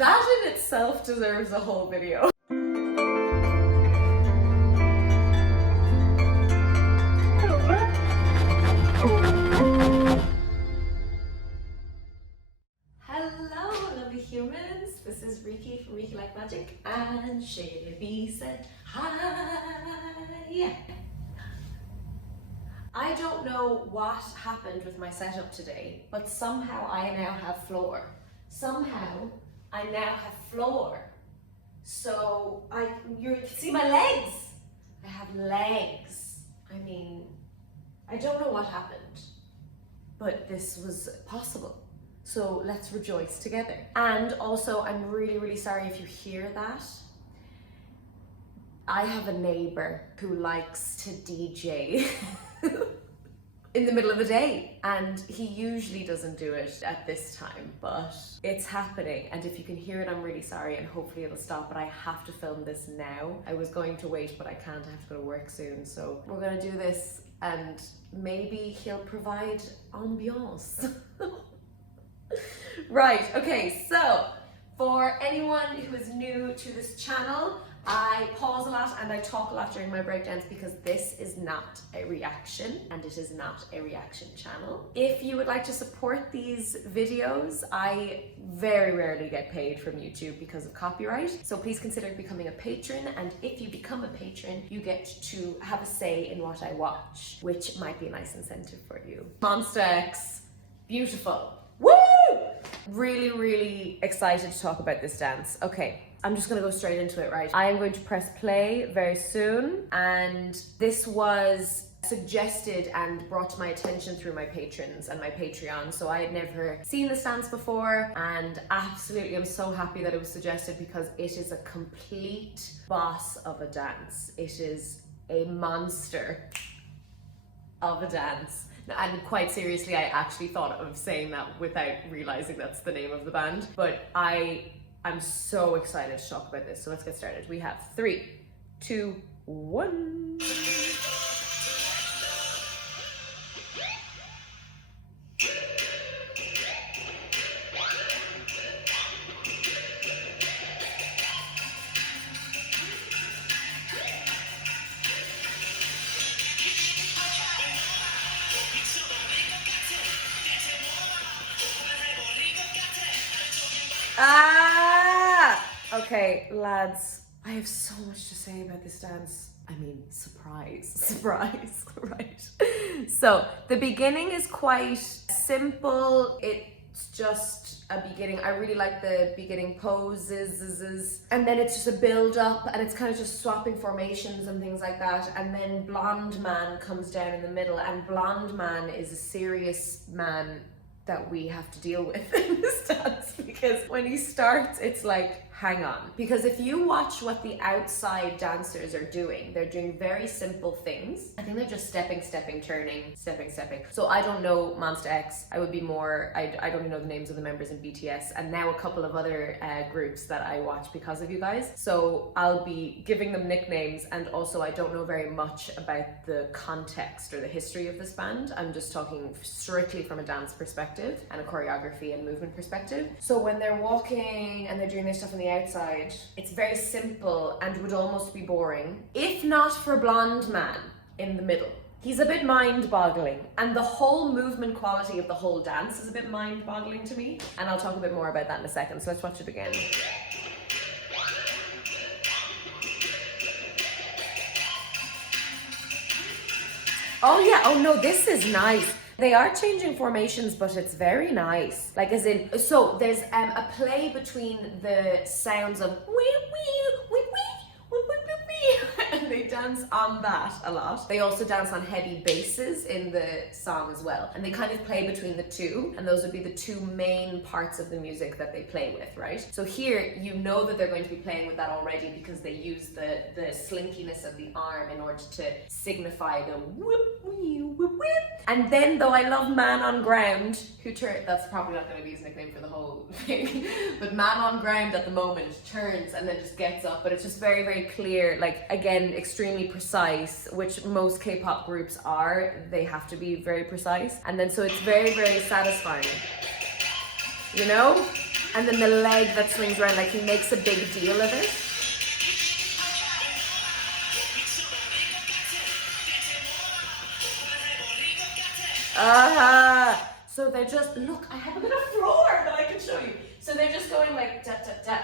That in itself deserves a whole video. Hello, lovely humans. This is Riki from rikilikemagic, and she said hi. I don't know what happened with my setup today, but somehow I now have floor. Somehow I now have floor. So you can see my legs. I have legs. I mean, I don't know what happened, but this was possible. So let's rejoice together. And also, I'm really, really sorry if you hear that. I have a neighbor who likes to DJ in the middle of the day, and he usually doesn't do it at this time, but it's happening. And if you can hear it, I'm really sorry, and hopefully it'll stop, but I have to film this now. I was going to wait, but I can't. I have to go to work soon, so we're gonna do this, and maybe he'll provide ambiance. Right, okay, so for anyone who is new to this channel, I pause a lot and I talk a lot during my breakdowns because this is not a reaction, and it is not a reaction channel. If you would like to support these videos, I very rarely get paid from YouTube because of copyright, so please consider becoming a patron, and if you become a patron, you get to have a say in what I watch, which might be a nice incentive for you. Monsta X, beautiful. Woo! Really, really excited to talk about this dance. Okay, I'm just gonna go straight into it, right? I am going to press play very soon, and this was suggested and brought to my attention through my patrons and my Patreon. So I had never seen this dance before, and absolutely I'm so happy that it was suggested because it is a complete boss of a dance. It is a monster of a dance. And quite seriously, I actually thought of saying that without realizing that's the name of the band. But I'm so excited to talk about this. So let's get started. We have 3, 2, 1. Okay, lads, I have so much to say about this dance. I mean, surprise, right? So the beginning is quite simple. It's just a beginning. I really like the beginning poses, and then it's just a build up, and it's kind of just swapping formations and things like that. And then Blonde Man comes down in the middle, and Blonde Man is a serious man that we have to deal with in this dance, because when he starts, it's like, hang on. Because if you watch what the outside dancers are doing, they're doing very simple things. I think they're just stepping, turning, stepping. So I don't know Monsta X. I would be more, I don't know the names of the members in BTS, and now a couple of other groups that I watch because of you guys. So I'll be giving them nicknames, and also I don't know very much about the context or the history of this band. I'm just talking strictly from a dance perspective and a choreography and movement perspective. So when they're walking and they're doing their stuff on the outside, it's very simple and would almost be boring if not for Blonde Man in the middle. He's a bit mind-boggling, and the whole movement quality of the whole dance is a bit mind-boggling to me, and I'll talk a bit more about that in a second. So let's watch it again. Oh yeah, oh no, this is nice. They are changing formations, but it's very nice. Like, as in, so there's a play between the sounds of wee wee wee wee wee wee wee, and they dance on that a lot. They also dance on heavy basses in the song as well, and they kind of play between the two, and those would be the two main parts of the music that they play with, right? So here, you know that they're going to be playing with that already because they use the slinkiness of the arm in order to signify the whoop wee whoop whoop. And then, though, I love Man on Ground, who that's probably not going to be his nickname for the whole thing, but Man on Ground at the moment turns and then just gets up, but it's just very, very clear, like, again, extremely precise, which most K-pop groups are. They have to be very precise, and then so it's very, very satisfying, you know? and then the leg that swings around, like he makes a big deal of it. So they're just, look, I have a bit of floor that I can show you. So they're just going like da da da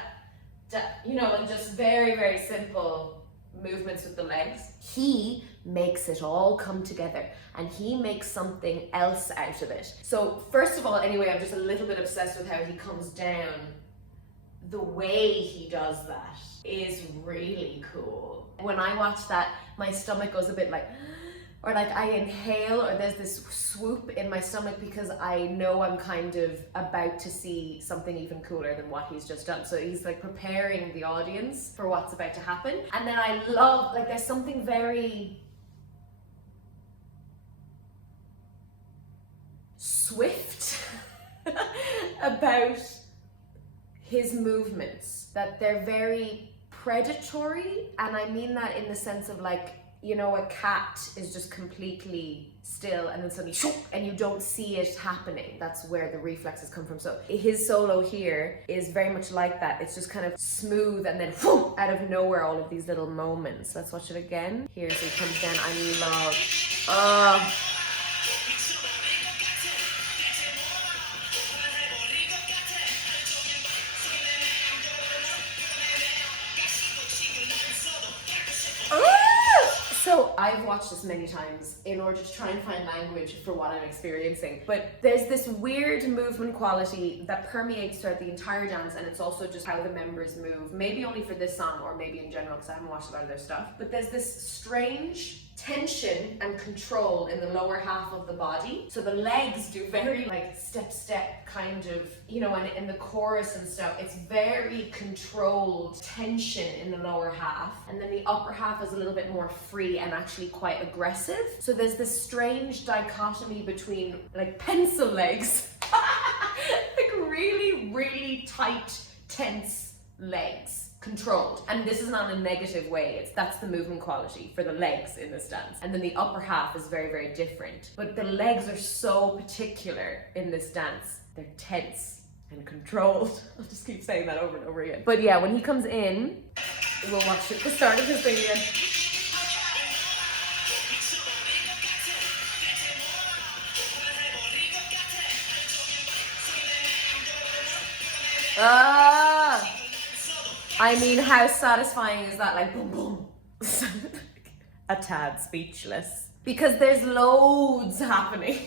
da, you know, and just very, very simple movements with the legs. He makes it all come together and he makes something else out of it. So first of all, anyway, I'm just a little bit obsessed with how he comes down. The way he does that is really cool. When I watch that, my stomach goes a bit like, or like I inhale, or there's this swoop in my stomach because I know I'm kind of about to see something even cooler than what he's just done. So he's like preparing the audience for what's about to happen. And then I love, like there's something very swift about his movements, that they're very predatory. And I mean that in the sense of like, you know, a cat is just completely still and then suddenly shoop, and you don't see it happening. That's where the reflexes come from. So his solo here is very much like that. It's just kind of smooth and then whoop, out of nowhere, all of these little moments. Let's watch it again. Here, so he comes down. I love, So I've watched this many times in order to try and find language for what I'm experiencing. But there's this weird movement quality that permeates throughout the entire dance, and it's also just how the members move. Maybe only for this song, or maybe in general, because I haven't watched a lot of their stuff. But there's this strange tension and control in the lower half of the body. So the legs do very like step kind of, you know, and in the chorus and stuff, it's very controlled tension in the lower half. And then the upper half is a little bit more free and actually quite aggressive. So there's this strange dichotomy between like pencil legs, like really, really tight, tense legs. Controlled. And this is not in a negative way. That's the movement quality for the legs in this dance. And then the upper half is very, very different. But the legs are so particular in this dance. They're tense and controlled. I'll just keep saying that over and over again. But yeah, when he comes in, we'll watch it, the start of his thing again. I mean, how satisfying is that? Like, boom, boom. A tad speechless. Because there's loads happening.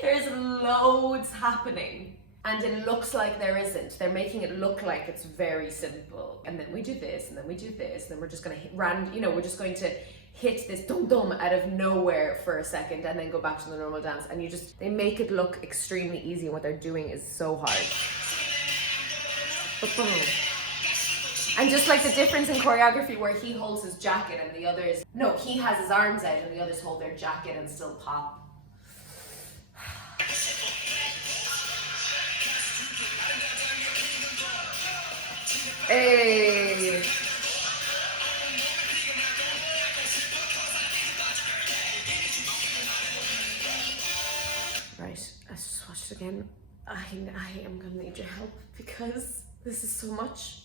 There's loads happening. And it looks like there isn't. They're making it look like it's very simple. And then we do this, and then we do this, and then we're just gonna hit we're just going to hit this dum-dum out of nowhere for a second and then go back to the normal dance. And they make it look extremely easy, and what they're doing is so hard. And just like the difference in choreography where he holds his jacket and the others, no, he has his arms out and the others hold their jacket and still pop. Hey. Right, let's just watch it again. I am gonna need your help because this is so much.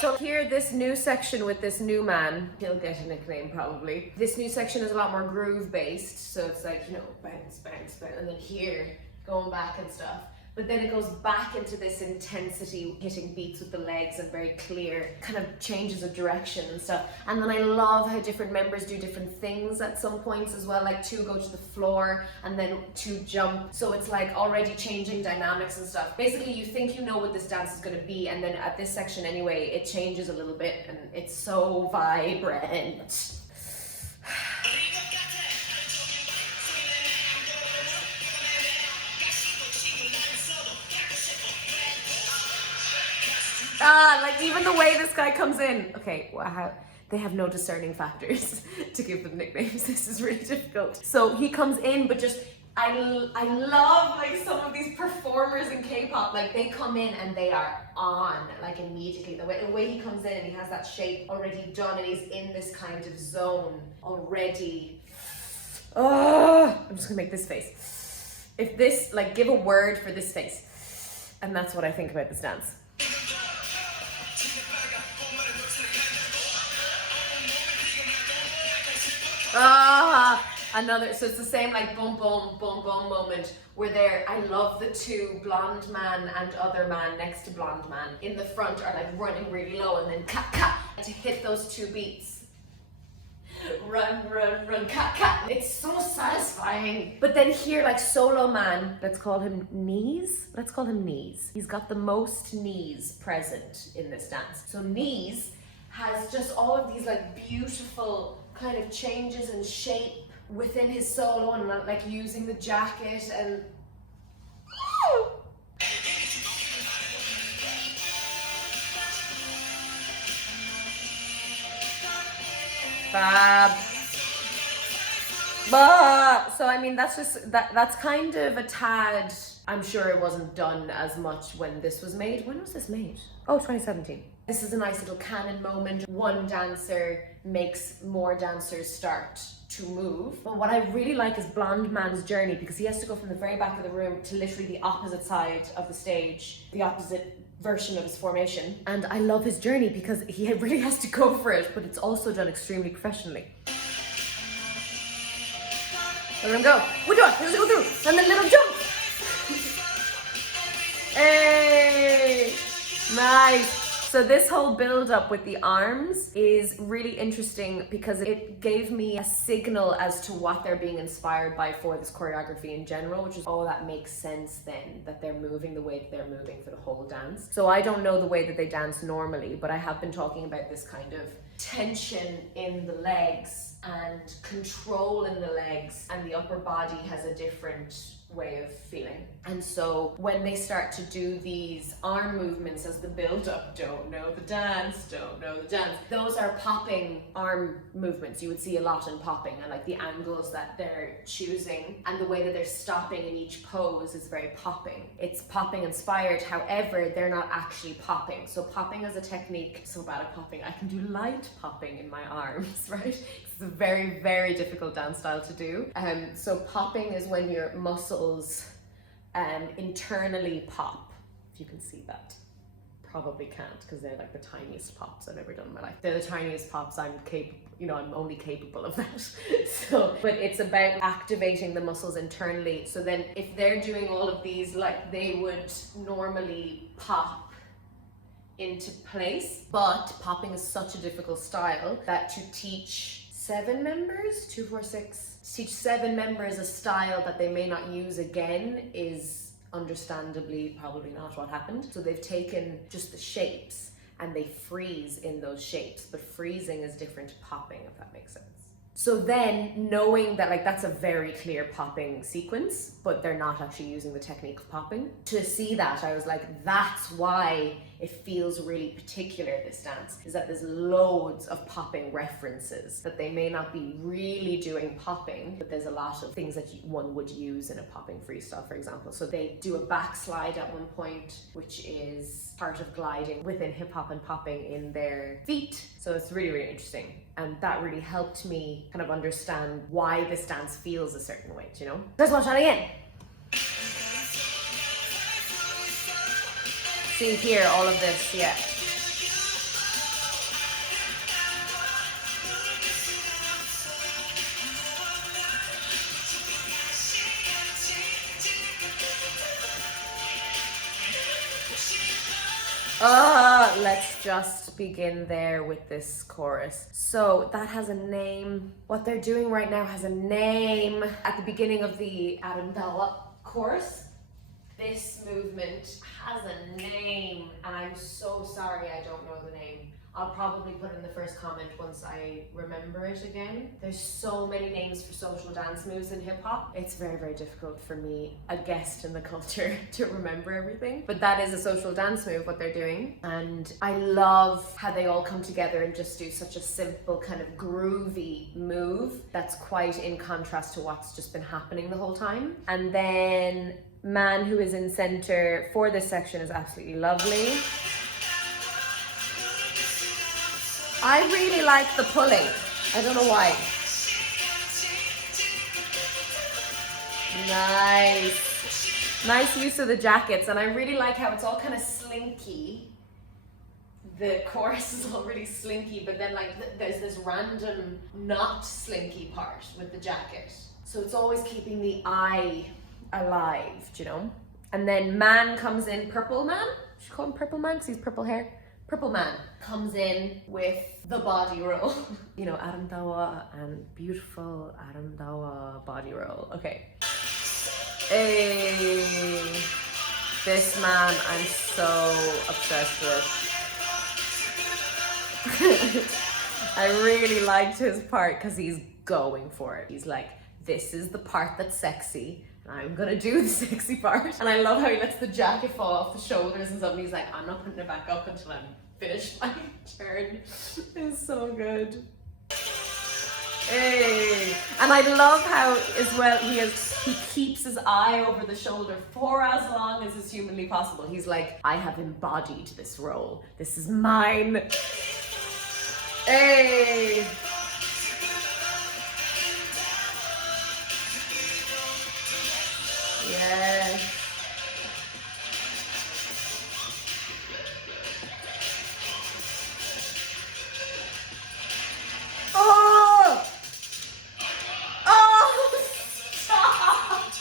So here, this new section with this new man, he'll get a nickname probably. This new section is a lot more groove based, so it's like, you know, bounce, bounce, bounce, and then here, going back and stuff. But then it goes back into this intensity, hitting beats with the legs and very clear kind of changes of direction and stuff. And then I love how different members do different things at some points as well, like two go to the floor and then two jump. So it's like already changing dynamics and stuff. Basically, you think you know what this dance is going to be, and then at this section anyway, it changes a little bit and it's so vibrant. Like even the way this guy comes in. Okay, wow. They have no discerning factors to give them nicknames. This is really difficult. So he comes in, but just I love like some of these performers in K-pop, like they come in and they are on like immediately. The way he comes in and he has that shape already done and he's in this kind of zone already. Oh, I'm just gonna make this face. If this, like, give a word for this face. And that's what I think about this dance. Another, so it's the same like boom, boom, boom, boom moment where they're, I love the two blonde man and other man next to blonde man in the front are like running really low and then cat, cat, to hit those two beats. Run, run, run, cat, cat. It's so satisfying. But then here, like solo man, let's call him knees. Let's call him knees. He's got the most knees present in this dance. So knees has just all of these like beautiful kind of changes in shape within his solo and like using the jacket and fab. So I mean that's just that's kind of a tad, I'm sure it wasn't done as much when this was made. When was this made? Oh, 2017. This is a nice little canon moment. One dancer makes more dancers start to move. But what I really like is Blonde Man's journey, because he has to go from the very back of the room to literally the opposite side of the stage, the opposite version of his formation. And I love his journey because he really has to go for it, but it's also done extremely professionally. Let him go. We're done. Let's go through. And then little jump. Hey, nice. So this whole build up with the arms is really interesting because it gave me a signal as to what they're being inspired by for this choreography in general, which is, oh, that makes sense then, that they're moving the way that they're moving for the whole dance. So I don't know the way that they dance normally, but I have been talking about this kind of tension in the legs and control in the legs, and the upper body has a different way of feeling. And so when they start to do these arm movements as the build up, don't know the dance, those are popping arm movements. You would see a lot in popping, and like the angles that they're choosing and the way that they're stopping in each pose is very popping. It's popping inspired, however, they're not actually popping. So popping as a technique, so bad at popping, I can do light popping in my arms, right? It's a very, very difficult dance style to do. So popping is when your muscles internally pop, if you can see that. Probably can't, because they're like the tiniest pops I've ever done in my life. They're the tiniest pops I'm capable, I'm only capable of that. So, but it's about activating the muscles internally. So then if they're doing all of these, like they would normally pop into place, but popping is such a difficult style that to teach 7 members, 2, 4, 6, teach 7 members a style that they may not use again is understandably probably not what happened. So they've taken just the shapes and they freeze in those shapes, but freezing is different to popping, if that makes sense. So then knowing that like that's a very clear popping sequence, but they're not actually using the technique of popping, to see that I was like, that's why it feels really particular, this dance, is that there's loads of popping references, that they may not be really doing popping, but there's a lot of things that one would use in a popping freestyle, for example. So they do a backslide at one point, which is part of gliding within hip hop and popping in their feet. So it's really, really interesting. And that really helped me kind of understand why this dance feels a certain way, Let's watch that again. See here, all of this, yeah. Let's just begin there with this chorus. So that has a name. What they're doing right now has a name. At the beginning of the A름다워 chorus, this movement has a name, and I'm so sorry I don't know the name. I'll probably put in the first comment once I remember it again. There's so many names for social dance moves in hip hop. It's very, very difficult for me, a guest in the culture, to remember everything. But that is a social dance move, what they're doing. And I love how they all come together and just do such a simple kind of groovy move that's quite in contrast to what's just been happening the whole time. And then man who is in center for this section is absolutely lovely. I really like the pulling. I don't know why. Nice. Nice use of the jackets, and I really like how it's all kind of slinky. The chorus is all really slinky, but then like there's this random not slinky part with the jacket. So it's always keeping the eye alive, do you know? And then man comes in, purple man? Should you call him purple man because he's purple hair? Purple man comes in with the body roll. You know, Aramdawa and beautiful Aramdawa body roll. Okay. Hey, this man I'm so obsessed with. I really liked his part because he's going for it. He's like, this is the part that's sexy. I'm gonna do the sexy part. And I love how he lets the jacket fall off the shoulders and stuff. And he's like, I'm not putting it back up until I'm finished my turn. It's so good. Hey. And I love how as well he keeps his eye over the shoulder for as long as is humanly possible. He's like, I have embodied this role. This is mine. Hey. Yes. Oh! Oh! Stop!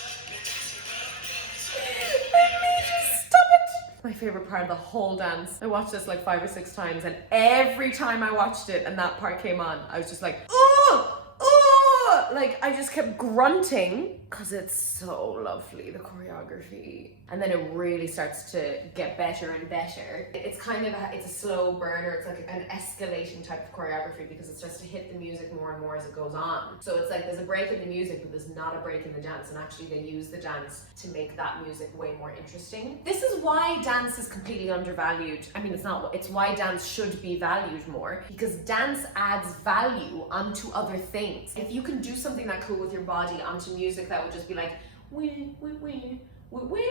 Stop it! My favorite part of the whole dance. I watched this like 5 or 6 times, and every time I watched it and that part came on, I was just like, oh! Oh! Like I just kept grunting because it's so lovely, the choreography. And then it really starts to get better and better. It's kind of it's a slow burner. It's like an escalating type of choreography because it starts to hit the music more and more as it goes on. So it's like there's a break in the music, but there's not a break in the dance. And actually they use the dance to make that music way more interesting. This is why dance is completely undervalued. I mean, it's not, it's why dance should be valued more, because dance adds value onto other things. If you can do something that cool with your body onto music that would just be like, wee, wee, wee,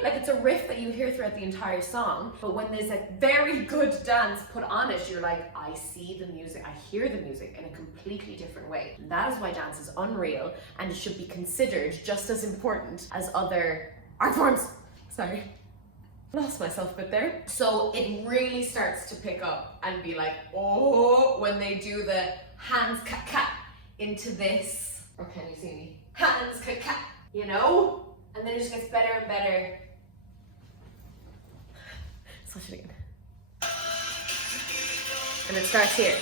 like it's a riff that you hear throughout the entire song, but when there's a very good dance put on it, you're like, I see the music, I hear the music in a completely different way. And that is why dance is unreal, and it should be considered just as important as other art forms. Sorry, lost myself a bit there. So it really starts to pick up and be like, oh, when they do the hands cat into this, or can you see me? Hands cat, you know? And then it just gets better and better. Let's watch it again. And it starts here.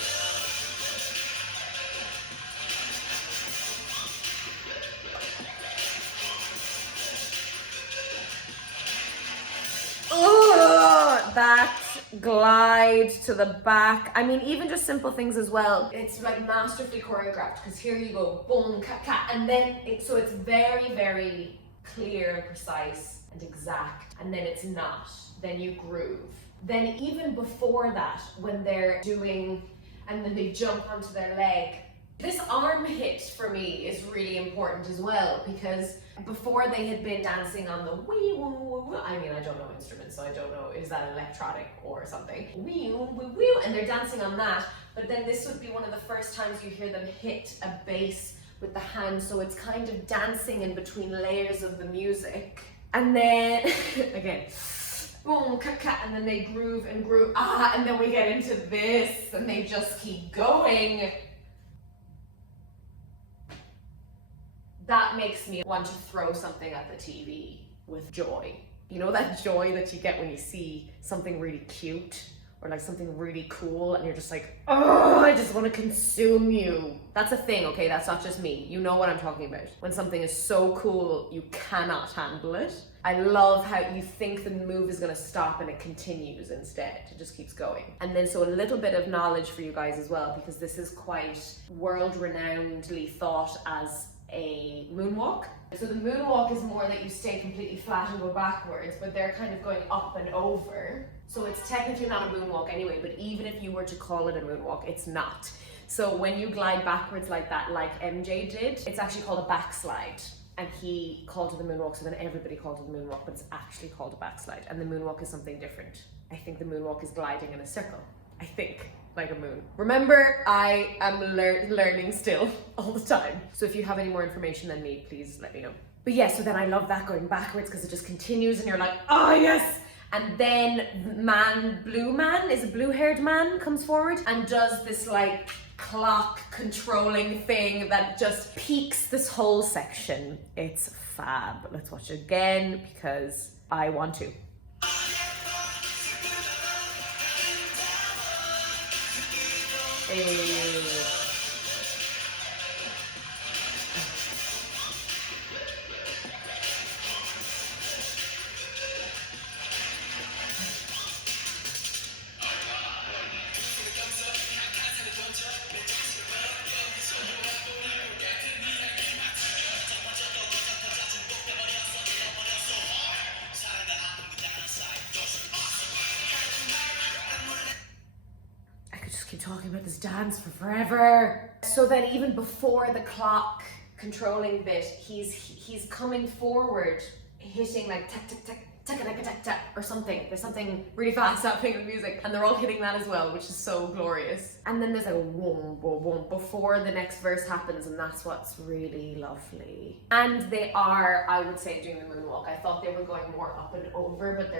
Oh, that glide to the back. I mean, even just simple things as well. It's like masterfully choreographed, because here you go, boom, cat, cat, and then so it's very, very clear and precise and exact, and then it's not. Then you groove. Then even before that, when they're doing, and then they jump onto their leg, this arm hit for me is really important as well, because before they had been dancing on the wee woo woo woo. I mean, I don't know instruments, so I don't know, is that electronic or something? Wee woo woo woo, and they're dancing on that. But then this would be one of the first times you hear them hit a bass with the hands, so it's kind of dancing in between layers of the music. And then again, boom, cat, cat, and then they groove and groove, and then we get into this, and they just keep going. That makes me want to throw something at the TV with joy. You know that joy that you get when you see something really cute or like something really cool and you're just like, oh, I just want to consume you. That's a thing, okay? That's not just me. You know what I'm talking about. When something is so cool, you cannot handle it. I love how you think the move is going to stop and it continues instead. It just keeps going. And then so a little bit of knowledge for you guys as well, because this is quite world-renownedly thought as a moonwalk. So the moonwalk is more that you stay completely flat and go backwards, but they're kind of going up and over. So it's technically not a moonwalk anyway, but even if you were to call it a moonwalk, it's not. So when you glide backwards like that, like MJ did, it's actually called a backslide. And he called it the moonwalk, so then everybody called it the moonwalk, but it's actually called a backslide. And the moonwalk is something different. I think the moonwalk is gliding in a circle. I think, like a moon. Remember, I am learning still all the time. So if you have any more information than me, please let me know. But yeah, so then I love that going backwards because it just continues and you're like, oh yes! And then blue man, is a blue-haired man, comes forward and does this like clock controlling thing that just peaks this whole section. It's fab. Let's watch it again because I want to. Hey. Keep talking about this dance for forever. So then even before the clock controlling bit, he's coming forward, hitting like tack tack tack tack tack tack tack or something. There's something really fast happening with music, and they're all hitting that as well, which is so glorious. And then there's like a whoom boom boom before the next verse happens, and that's what's really lovely. And they are, I would say, doing the moonwalk. I thought they were going more up and over, but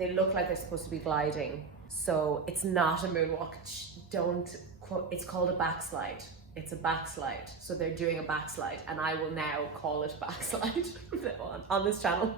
they look like they're supposed to be gliding. So it's not a moonwalk. Don't quote, it's called a backslide. It's a backslide. So they're doing a backslide, and I will now call it backslide on this channel.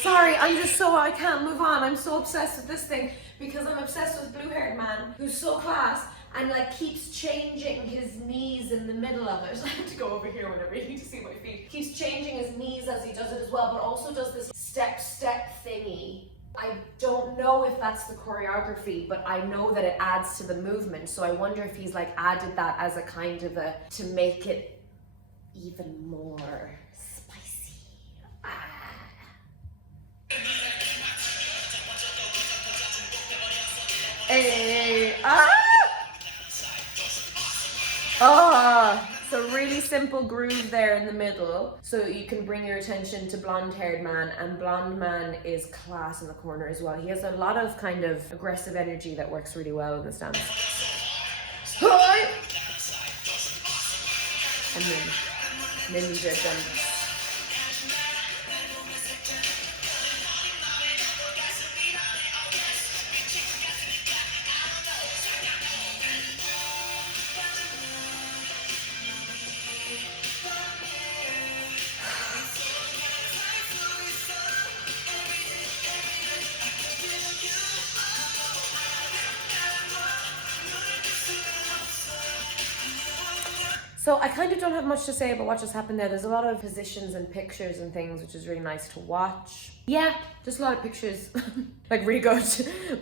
Sorry, I can't move on. I'm so obsessed with this thing because I'm obsessed with blue-haired man who's so class and like keeps changing his knees in the middle of it. I have to go over here whenever you need to see my feet. Keeps changing his knees as he does it as well, but also does this step thingy. I don't know if that's the choreography, but I know that it adds to the movement. So I wonder if he's like added that as a kind of to make it even more spicy. Hey, so really simple groove there in the middle. So you can bring your attention to blonde-haired man, and blonde man is class in the corner as well. He has a lot of kind of aggressive energy that works really well in this dance. And then ninja jumps. So I kind of don't have much to say about what just happened there. There's a lot of positions and pictures and things, which is really nice to watch. Yeah, just a lot of pictures, like really good.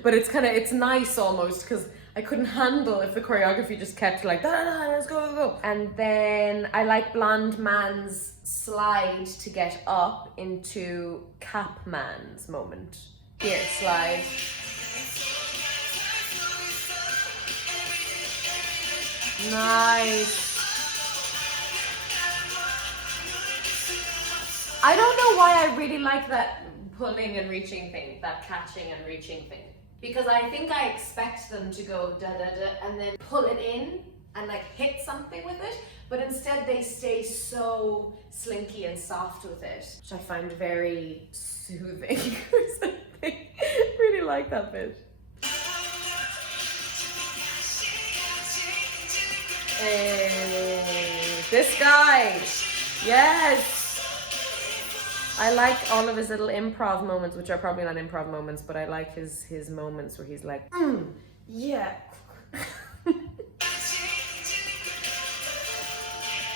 But it's nice almost, because I couldn't handle if the choreography just kept like, da, da, da, let's go, go, go. And then I like blonde man's slide to get up into cap man's moment. Here, slide. Nice. I don't know why I really like that pulling and reaching thing, that catching and reaching thing. Because I think I expect them to go da da da and then pull it in and like hit something with it, but instead they stay so slinky and soft with it, which I find very soothing or something. Really like that bit. Hey, this guy. Yes. I like all of his little improv moments, which are probably not improv moments, but I like his moments where he's like, yeah.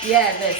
Yeah, this.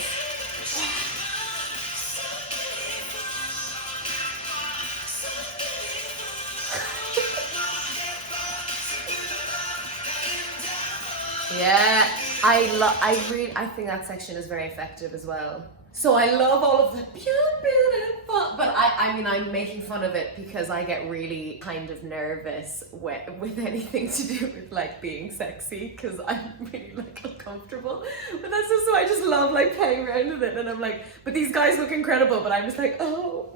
Yeah, I think that section is very effective as well. So I love all of the beautiful, but I mean, I'm making fun of it because I get really kind of nervous with anything to do with like being sexy, because I'm really like uncomfortable. But that's just so I just love like playing around with it, and I'm like, but these guys look incredible, but I'm just like, oh.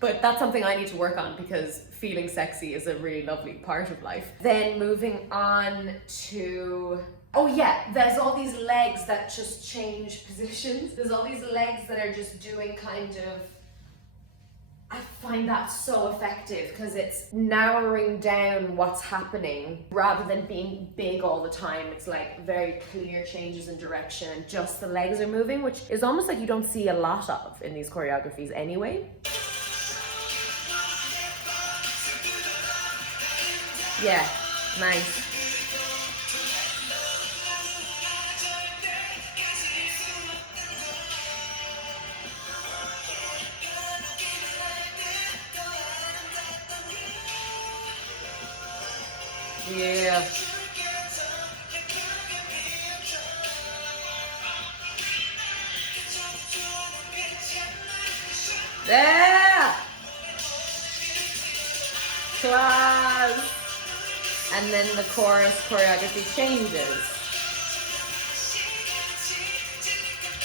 But that's something I need to work on, because feeling sexy is a really lovely part of life. Then moving on to, oh yeah, there's all these legs that just change positions. There's all these legs that are just doing kind of, I find that so effective because it's narrowing down what's happening rather than being big all the time. It's like very clear changes in direction and just the legs are moving, which is almost like you don't see a lot of in these choreographies anyway. Yeah, nice. Yeah. Yeah. Class. And then the chorus choreography changes.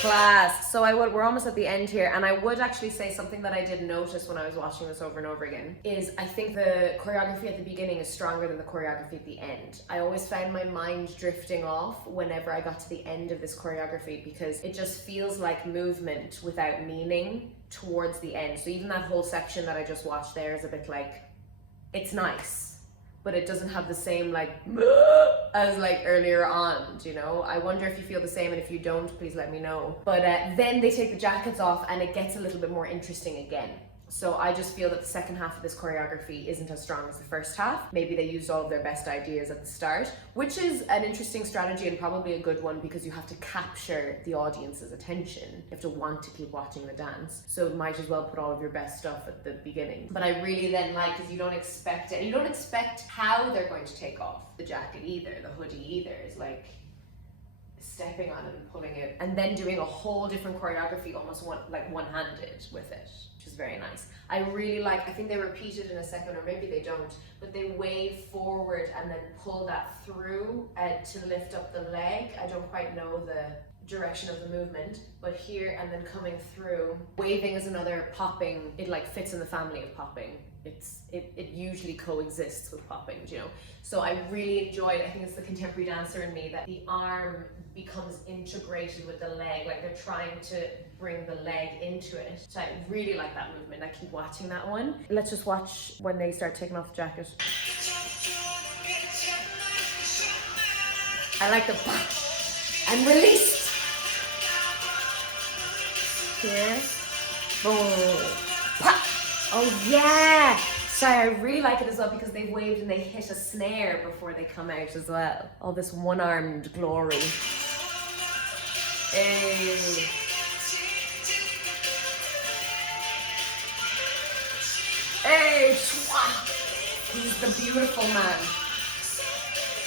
Class. So we're almost at the end here, and I would actually say something that I did notice when I was watching this over and over again is I think the choreography at the beginning is stronger than the choreography at the end. I always found my mind drifting off whenever I got to the end of this choreography, because it just feels like movement without meaning towards the end. So even that whole section that I just watched there is a bit like, it's nice, but it doesn't have the same like as like earlier on, you know? I wonder if you feel the same, and if you don't, please let me know. But then they take the jackets off and it gets a little bit more interesting again. So I just feel that the second half of this choreography isn't as strong as the first half. Maybe they used all of their best ideas at the start, which is an interesting strategy and probably a good one, because you have to capture the audience's attention. You have to want to keep watching the dance. So you might as well put all of your best stuff at the beginning. But I really then like, because you don't expect it, and you don't expect how they're going to take off the jacket either, the hoodie either. It's like stepping on it and pulling it, and then doing a whole different choreography, almost one-handed with it, which is very nice. I really like, I think they repeat it in a second, or maybe they don't, but they wave forward and then pull that through to lift up the leg. I don't quite know the direction of the movement, but here and then coming through. Waving is another popping, it like fits in the family of popping. It usually coexists with popping, you know? So I really enjoyed, I think it's the contemporary dancer in me, that the arm becomes integrated with the leg, like they're trying to bring the leg into it. So I really like that movement. I keep watching that one. Let's just watch when they start taking off the jacket. I like the pop and release. Here. Boom. Pop. Oh yeah. Sorry, I really like it as well because they waved and they hit a snare before they come out as well. All this one-armed glory. Hey. Hey, he's the beautiful man.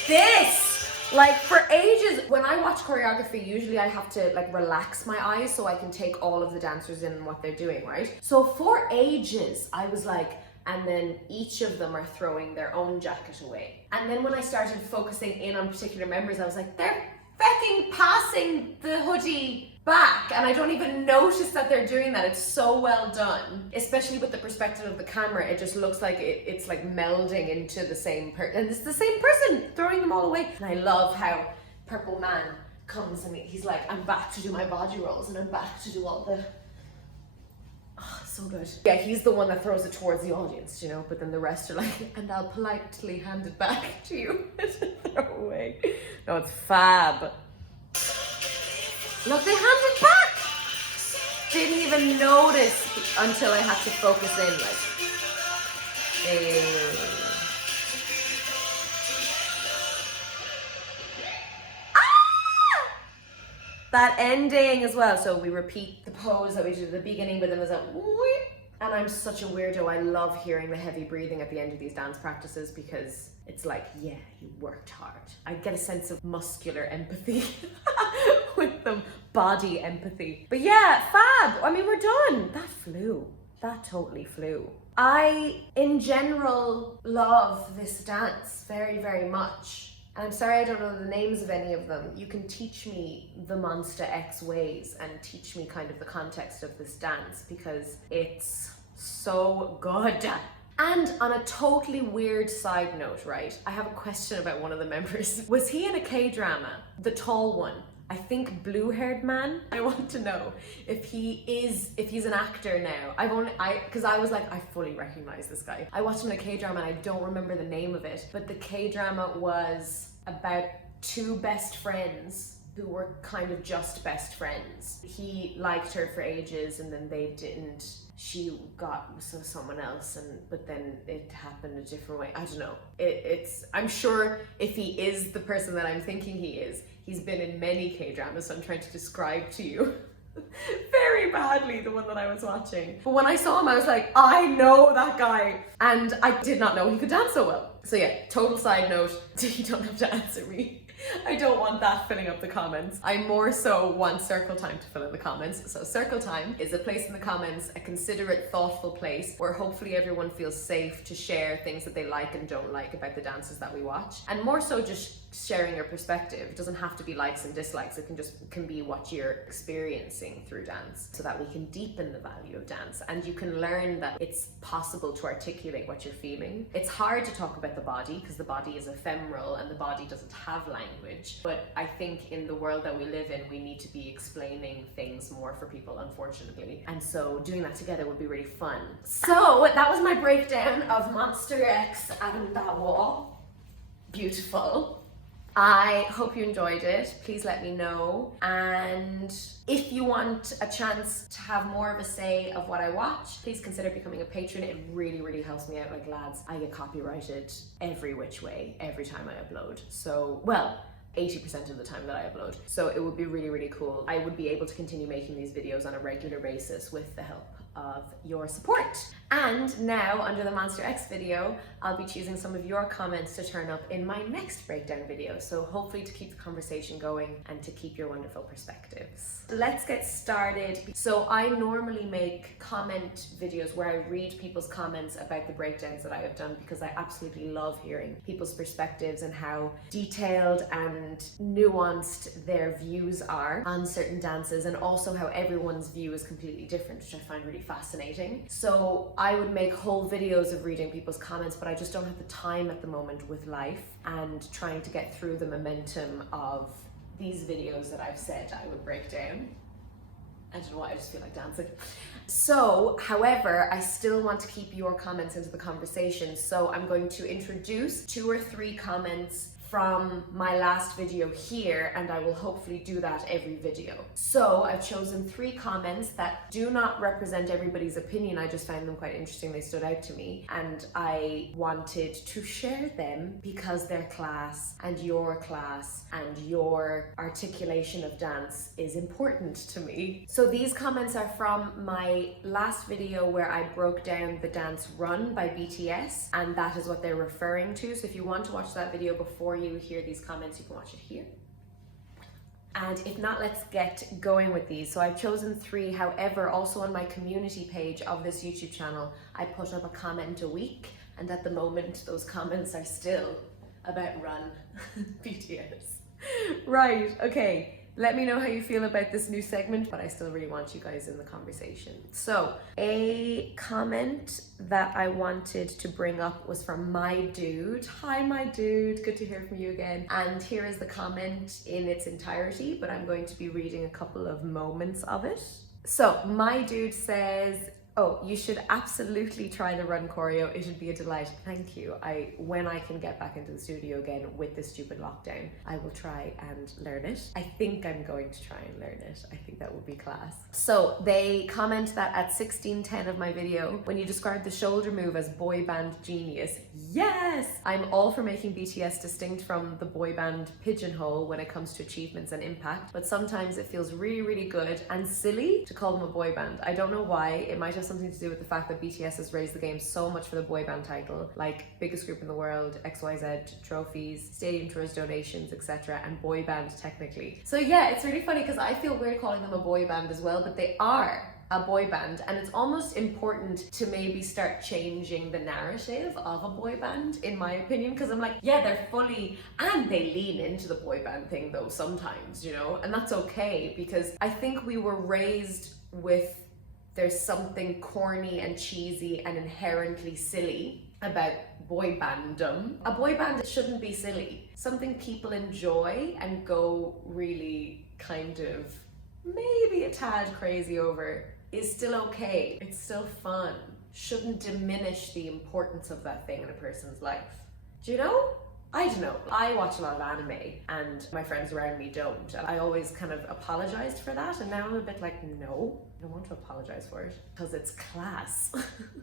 This, like for ages, when I watch choreography, usually I have to like relax my eyes so I can take all of the dancers in and what they're doing, right? So for ages, I was like, and then each of them are throwing their own jacket away. And then when I started focusing in on particular members, I was like, they're fucking passing the hoodie back, and I don't even notice that they're doing that. It's so well done, especially with the perspective of the camera. It just looks like it's like melding into the same person, and it's the same person throwing them all away. And I love how Purple Man comes and he's like, I'm back to do my body rolls, and I'm back to do all the, oh, so good. Yeah, he's the one that throws it towards the audience, you know, but then the rest are like, and I'll politely hand it back to you to throw away. No, it's fab. Look, they hand it back! Didn't even notice until I had to focus in, like. That ending as well. So we repeat the pose that we did at the beginning, but then there's a and I'm such a weirdo. I love hearing the heavy breathing at the end of these dance practices because it's like, yeah, you worked hard. I get a sense of muscular empathy with them, body empathy. But yeah, fab. I mean, we're done. That flew. That totally flew. I, in general, love this dance very, very much. And I'm sorry I don't know the names of any of them. You can teach me the Monsta X ways and teach me kind of the context of this dance because it's so good. And on a totally weird side note, right? I have a question about one of the members. Was he in a K-drama? The tall one. I think blue-haired man. I want to know if he's an actor now. Because I was like, I fully recognize this guy. I watched him in a K-drama and I don't remember the name of it, but the K-drama was about two best friends who were kind of just best friends. He liked her for ages and then they didn't. She got someone else, but then it happened a different way. I don't know. I'm sure if he is the person that I'm thinking he is, he's been in many K-dramas, so I'm trying to describe to you very badly the one that I was watching. But when I saw him, I was like, I know that guy. And I did not know he could dance so well. So yeah, total side note, you don't have to answer me. I don't want that filling up the comments. I more so want circle time to fill in the comments. So circle time is a place in the comments, a considerate, thoughtful place where hopefully everyone feels safe to share things that they like and don't like about the dances that we watch. And more so just sharing your perspective. It doesn't have to be likes and dislikes. It can be what you're experiencing through dance so that we can deepen the value of dance and you can learn that it's possible to articulate what you're feeling. It's hard to talk about the body because the body is ephemeral and the body doesn't have language. But I think in the world that we live in, we need to be explaining things more for people, unfortunately. And so doing that together would be really fun. So that was my breakdown of Monsta X A름dawo. Beautiful. I hope you enjoyed it. Please let me know. And if you want a chance to have more of a say of what I watch, please consider becoming a patron. It really, really helps me out. Like, lads, I get copyrighted every which way, every time I upload. So, well, 80% of the time that I upload. So it would be really, really cool. I would be able to continue making these videos on a regular basis with the help of your support. And now, under the Monsta X video, I'll be choosing some of your comments to turn up in my next breakdown video. So hopefully to keep the conversation going and to keep your wonderful perspectives. Let's get started. So I normally make comment videos where I read people's comments about the breakdowns that I have done because I absolutely love hearing people's perspectives and how detailed and nuanced their views are on certain dances, and also how everyone's view is completely different, which I find really fascinating. So I would make whole videos of reading people's comments, but I just don't have the time at the moment with life and trying to get through the momentum of these videos that I've said I would break down. I don't know why, I just feel like dancing. So, however, I still want to keep your comments into the conversation. So I'm going to introduce 2 or 3 comments from my last video here, and I will hopefully do that every video. So I've chosen 3 comments that do not represent everybody's opinion. I just found them quite interesting. They stood out to me and I wanted to share them because they're class and your articulation of dance is important to me. So these comments are from my last video where I broke down the dance Run by BTS, and that is what they're referring to. So if you want to watch that video before you hear these comments, you can watch it here. And if not, let's get going with these. So I've chosen 3. However, also on my community page of this YouTube channel, I put up a comment a week, and at the moment those comments are still about Run BTS. Right, okay. Let me know how you feel about this new segment, but I still really want you guys in the conversation. So a comment that I wanted to bring up was from mydude. Hi mydude, good to hear from you again. And here is the comment in its entirety, but I'm going to be reading a couple of moments of it. So mydude says, Oh, you should absolutely try the run choreo. It would be a delight. Thank you. When I can get back into the studio again with this stupid lockdown, I will try and learn it. I think I'm going to try and learn it. I think that would be class. So they comment that at 16:10 of my video, when you describe the shoulder move as boy band genius, yes! I'm all for making BTS distinct from the boy band pigeonhole when it comes to achievements and impact, but sometimes it feels really, really good and silly to call them a boy band. I don't know why. It might have something to do with the fact that BTS has raised the game so much for the boy band title, like biggest group in the world, XYZ trophies, stadium tours, donations, etc., and boy band technically. So yeah, it's really funny because I feel weird calling them a boy band as well, but they are a boy band, and it's almost important to maybe start changing the narrative of a boy band, in my opinion, because I'm like, yeah, they're fully, and they lean into the boy band thing though sometimes, you know, and that's okay, because I think we were raised with there's something corny and cheesy and inherently silly about boy bandom. A boy band shouldn't be silly. Something people enjoy and go really kind of maybe a tad crazy over is still okay. It's still fun. Shouldn't diminish the importance of that thing in a person's life. Do you know? I don't know. I watch a lot of anime and my friends around me don't. And I always kind of apologized for that, and now I'm a bit like, no, I don't want to apologize for it because it's class.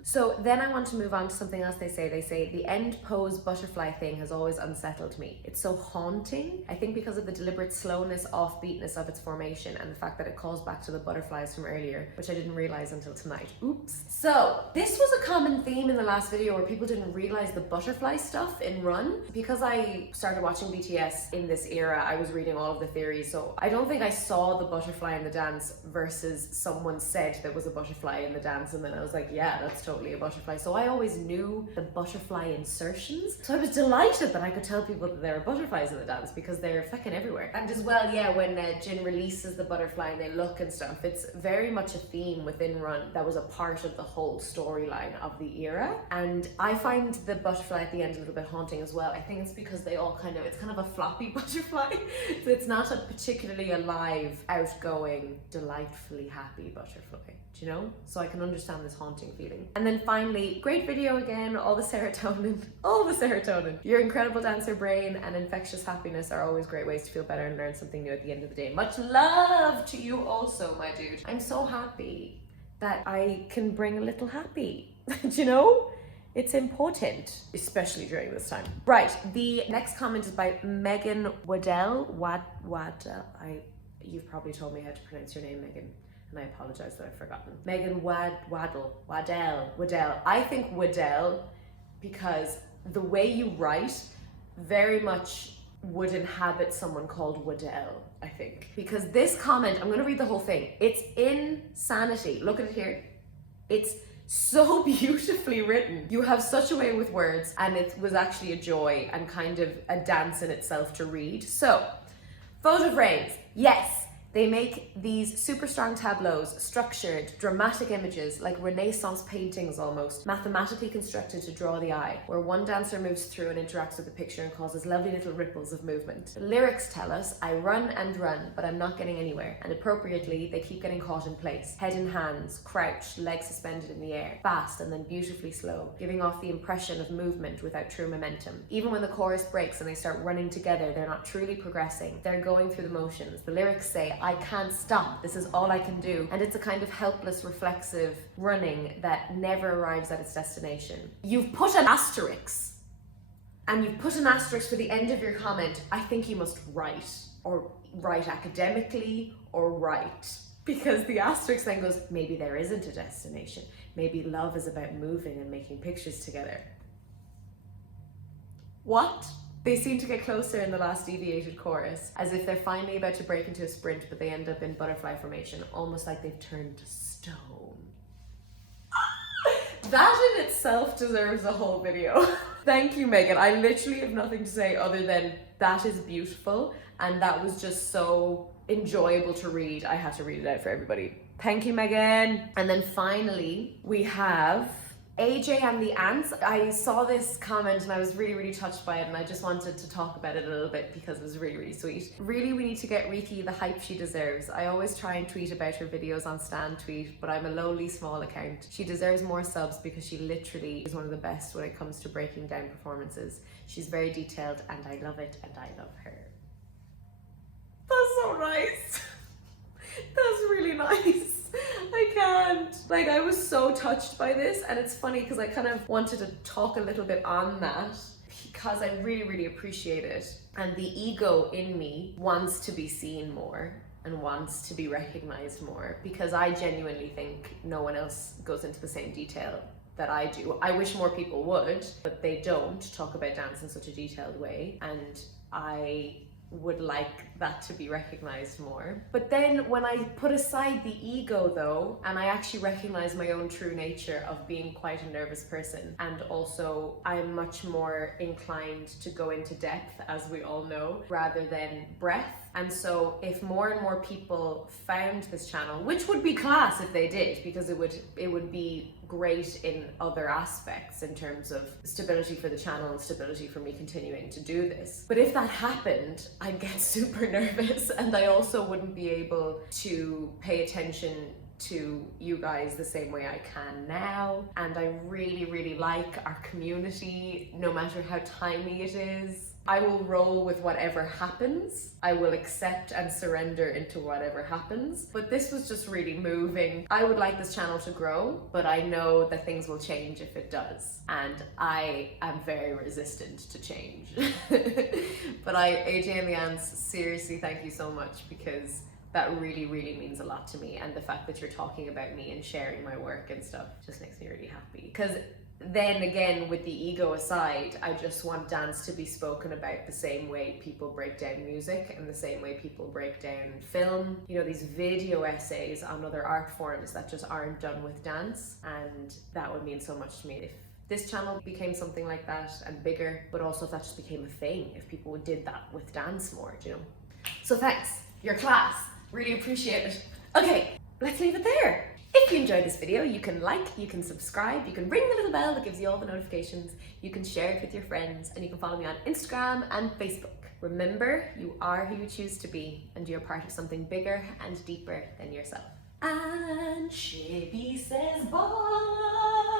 So then I want to move on to something else they say. They say the end pose butterfly thing has always unsettled me. It's so haunting. I think because of the deliberate slowness, offbeatness of its formation and the fact that it calls back to the butterflies from earlier, which I didn't realize until tonight. Oops. So this was a common theme in the last video where people didn't realize the butterfly stuff in Run. Because I started watching BTS in this era, I was reading all of the theories, so I don't think I saw the butterfly in the dance versus someone said there was a butterfly in the dance and then I was like, yeah, that's totally a butterfly. So I always knew the butterfly insertions, so I was delighted that I could tell people that there are butterflies in the dance because they're fucking everywhere. And as well, yeah, when Jin releases the butterfly and they look and stuff, it's very much a theme within Run that was a part of the whole storyline of the era, and I find the butterfly at the end a little bit haunting as well. I think it's because they all it's kind of a floppy butterfly. So it's not a particularly alive, outgoing, delightfully happy butterfly, do you know? So I can understand this haunting feeling. And then finally, great video again, all the serotonin, all the serotonin. Your incredible dancer brain and infectious happiness are always great ways to feel better and learn something new at the end of the day. Much love to you also, my dude. I'm so happy that I can bring a little happy, do you know? It's important, especially during this time. Right, the next comment is by Meghan Waddell. You've probably told me how to pronounce your name, Megan, and I apologize that I've forgotten. Meghan Waddell. I think Waddell because the way you write very much would inhabit someone called Waddell, I think. Because this comment, I'm gonna read the whole thing. It's insanity. Look at it here. It's so beautifully written. You have such a way with words, and it was actually a joy and kind of a dance in itself to read. So, photo frames, yes. They make these super strong tableaus, structured, dramatic images, like Renaissance paintings almost, mathematically constructed to draw the eye, where one dancer moves through and interacts with the picture and causes lovely little ripples of movement. The lyrics tell us, I run and run, but I'm not getting anywhere. And appropriately, they keep getting caught in place. Head in hands, crouched, legs suspended in the air, fast and then beautifully slow, giving off the impression of movement without true momentum. Even when the chorus breaks and they start running together, they're not truly progressing. They're going through the motions. The lyrics say, I can't stop, this is all I can do. And it's a kind of helpless, reflexive running that never arrives at its destination. You've put an asterisk, and you've put an asterisk for the end of your comment. I think you must write, or write academically, or write. Because the asterisk then goes, maybe there isn't a destination. Maybe love is about moving and making pictures together. What? They seem to get closer in the last deviated chorus, as if they're finally about to break into a sprint, but they end up in butterfly formation, almost like they've turned to stone. That in itself deserves a whole video. Thank you, Megan. I literally have nothing to say other than that is beautiful, and that was just so enjoyable to read. I had to read it out for everybody. Thank you, Megan. And then finally, we have AJ and the Ants, I saw this comment and I was really touched by it, and I just wanted to talk about it a little bit because it was really sweet. Really, we need to get Riki the hype she deserves. I always try and tweet about her videos on Stan Tweet, but I'm a lowly small account. She deserves more subs because she literally is one of the best when it comes to breaking down performances. She's very detailed and I love it and I love her. That's so nice. That's really nice. I can't. Like, I was so touched by this, and it's funny because I kind of wanted to talk a little bit on that because I really appreciate it. And the ego in me wants to be seen more and wants to be recognized more because I genuinely think no one else goes into the same detail that I do. I wish more people would, but they don't talk about dance in such a detailed way, and I would like that to be recognized more. But then when I put aside the ego though, and I actually recognize my own true nature of being quite a nervous person, and also I'm much more inclined to go into depth, as we all know, rather than breadth. And so if more and more people found this channel, which would be class if they did, because it would be great in other aspects in terms of stability for the channel and stability for me continuing to do this. But if that happened, I'd get super nervous, and I also wouldn't be able to pay attention to you guys the same way I can now. And I really like our community, no matter how tiny it is. I will roll with whatever happens. I will accept and surrender into whatever happens. But this was just really moving. I would like this channel to grow, but I know that things will change if it does. And I am very resistant to change. But AJ and the Ants, seriously, thank you so much, because that really means a lot to me. And the fact that you're talking about me and sharing my work and stuff just makes me really happy. Because then again, with the ego aside, I just want dance to be spoken about the same way people break down music and the same way people break down film. You know, these video essays on other art forms that just aren't done with dance. And that would mean so much to me if this channel became something like that and bigger, but also if that just became a thing, if people did that with dance more, you know? So thanks, your class, really appreciate it. Okay, let's leave it there. If you enjoyed this video, you can like, you can subscribe, you can ring the little bell that gives you all the notifications, you can share it with your friends, and you can follow me on Instagram and Facebook. Remember, you are who you choose to be, and you're part of something bigger and deeper than yourself. And Shippy says bye!